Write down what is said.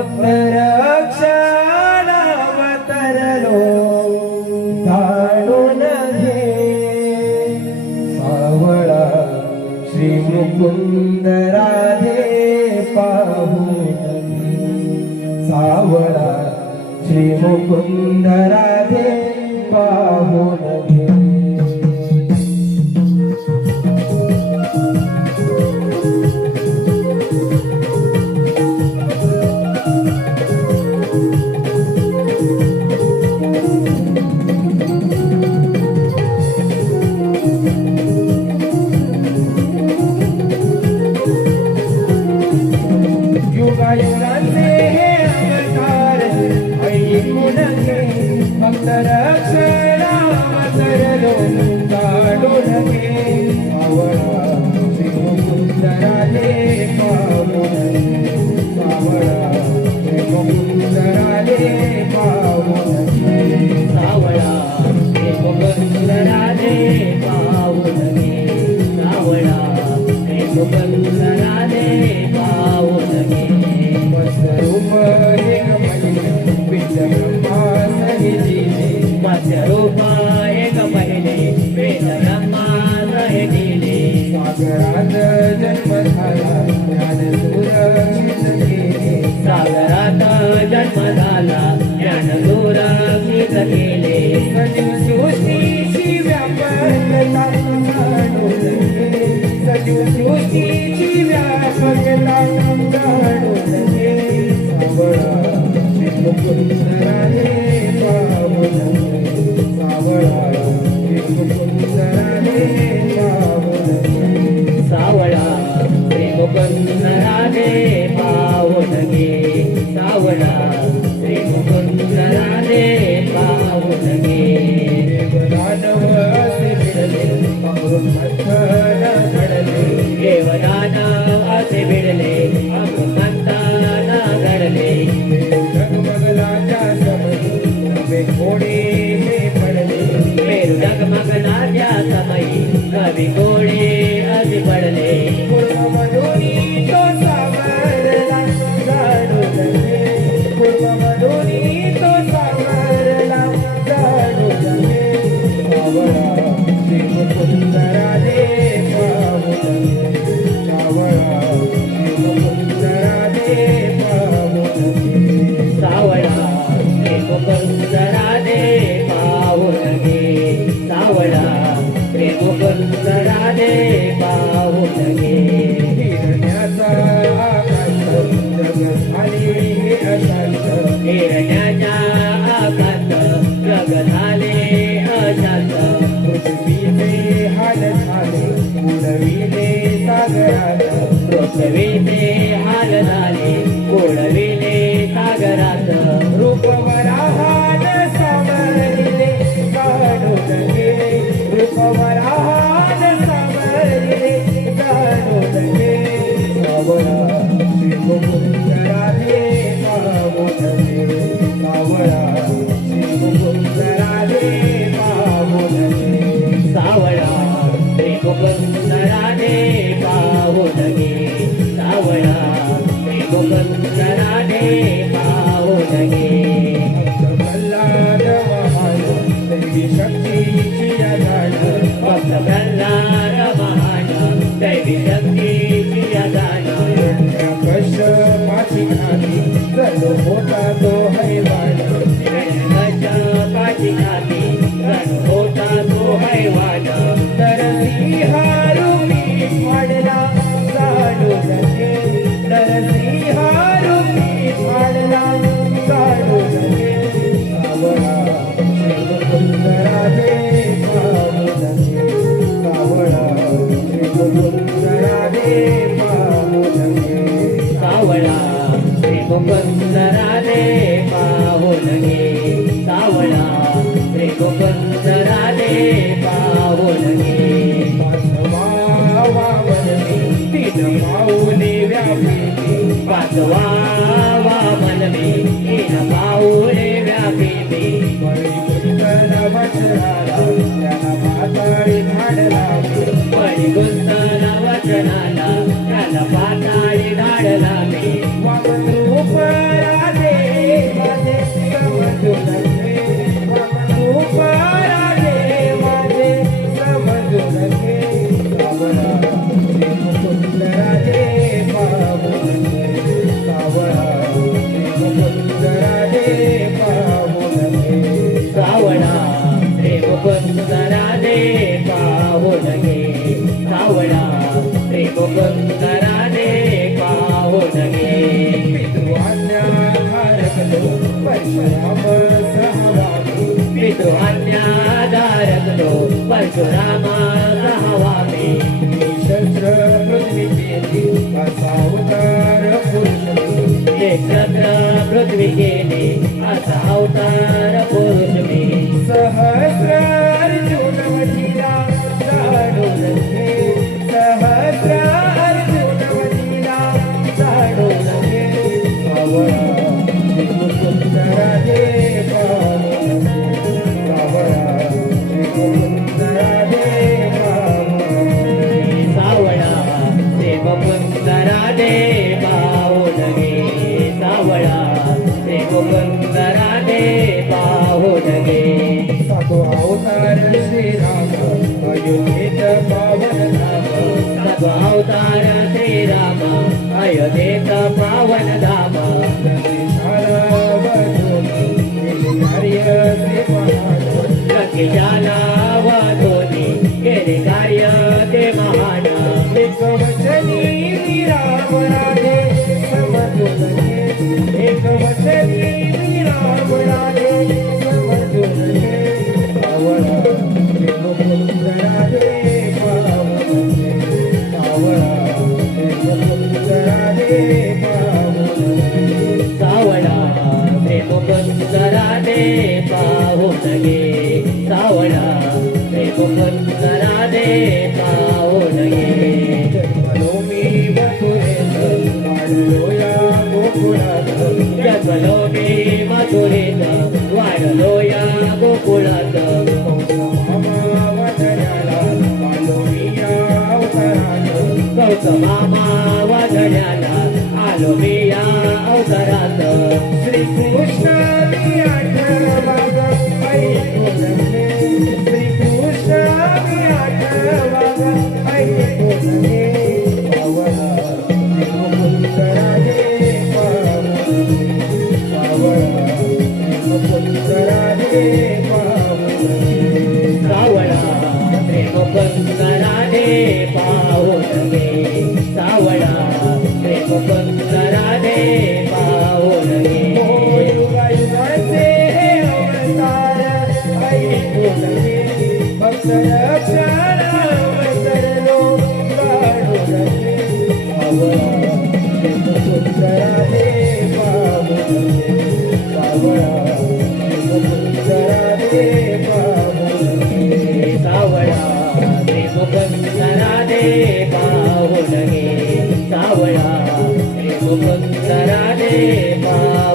भक्त रक्षणावतरलो जाणून घे सावळा श्री मुकुंद राधे पाहून सावळा श्री मुकुंद राधे पाहून घे युगायुगांचे हे अवतार ऐकून घे भक्त रक्षणावतरलो जाणून घे सावळा श्री मुकुंद राधे पाहून सावळा श्री मुकुंद राधे पाहून सावळा श्री मुकुंद राधे पाहून घे सावळा श्री मुकुंद राधे पाहून घे रूप एक महिने वेद ब्रह्मा सहितीने मत्स्य रूप एक महिने वेद ब्रह्मा सहितीने सागरात जन्म झाला ज्ञान सुरक्षित केले सागरात जन्म झाला ज्ञान सुरक्षित केले सजीव सृष्टीची व्यापकता जाणून घे सजीव सृष्टीची व्यापकता जाणून घे सावळा श्री मुकुंद राधे पाहून सावळा श्री मुकुंद राधे पाहून सावळा श्री मुकुंद राधे पाहून घे सावळा श्री मुकुंद राधे पाहून घे देवदानव असे भिडले अमृत मंथन घडले देवदानव असे भिडले अमृतमंथन घडले डगमगलाच्या समयी नवे घोडे हे पडले मेरू डगमगलाच्या समयी कवी घोडे असे पडले पूर्वमधुनी तो सावरला जाणून घे पूर्वमधुनी तो सावरला जाणून घे सावळा श्री मुकुंद राधे पाहून सावळा श्री मुकुंद राधे पाहून सावळा श्री मुकुंद राधे पाहून घे सावळा श्री मुकुंद राधे पाहून घे हिरण्याचा आकाश जग झाले हे अशांत हिरण्याच्या आकात जग झाले अशांत पृथ्वीचे हाल झाले उडविले सागरात पृथ्वीचे हाल झाले उडविले सागरात रूपवराहान सावरले जाणून घे रूपवराहान सावरले जाणून घे सावळा श्री मुकुंद राधे पाहून घे सावळा श्री मुकुंद राधे पाहून घे सावळा श्री मुकुंद राधे पाहून घे सावळा श्री मुकुंद राधे पाहून घे प्रल्हाद महान दैवी शक्तीची जाण भक्त प्रल्हाद महान दैवी शक्तीची जाण कश्यपाची खाती जणू होता तो हैवान कश्यपाची खाती जणू होता तो हैवान तर सिंहारूपी वाढला जाणून घे तर सिंहारूपी वाढला जाणून घे सावळा श्री मुकुंद राधे पाहून घे सावळा श्री मुकुंद राधे पाहून घे सावळा श्री मुकुंद राधे पाहून घे सावळा श्री मुकुंद राधे पाहून घे पाचवा वामनने तीन पाऊले व्यापिते पाचवा वामन मी तीन पाऊले व्यापिते वैकुंठ वचनाला त्याला पाताळी धाड लावली वैकुंठ वचनाला त्याला पाताळी धाड लावली वामन रूप परशुराम सहवामी पितृहन्याधारक तो परशुराम सहावामी शस्त्र पृथ्वी केली असा अवतार पुरुष मी. एकत्र पृथ्वी केली असा अवतार पुरुष मी सहस्र अर्जुन वजीरा जाणून घे सहस्र अर्जुन वजीरा जाणून घे सावळा श्री मुकुंदरा दे पावन सावळा श्री मुकुंदरा दे पावन सावळा ते मुकुंद राधे पाहून गे सावळा ते मुकुंद राधे पाहून गे सातो अवतार श्रीराम अयोध्येत पावन धाम सत्व अवतार श्रीराम अयोध्येत पावन धाम लंकेशाला वधोनी केले कार्य ते महान एकवचनी राम राधे समजून घे एकवचनी राम राधे समजून घे सावळा श्री मुकुंद राधे पावन घे सावळा श्री मुकुंद राधे पावन घे सावळा ते मुकुंद राधे पाहून गे सावळा ते मुकुंद राधे पाहून गे जन्मलो मी मथुरेत वाढलो या गोकुळात जन्मलो मी मथुरेत वाढलो या गोकुळात मामा वदनाला आलो मी या अवतारात गौतमामा वदण्याला आलो मी या अवतारात श्रीकृष्ण मी आठवा ऐकून घे श्रीकृष्ण मी आठवा ऐकून घे सावळा श्री मुकुंद राधे पावन सावळा श्री मुकुंद राधे पावन सावळा ते मुकुंद राधे पाहून गे सावळा ते मुकुंद राधे पाहून गे युगायुगाचे हे अवतार ऐकून घे भक्त रक्षण अवतरलो काढून घे सावळा श्री मुकुंद राधे पावन घे सावळा श्री मुकुंद राधे पावन घे सावळा ते मुकुंद राधे पाहून गे सावळा ते मुकुंद राधे पाहून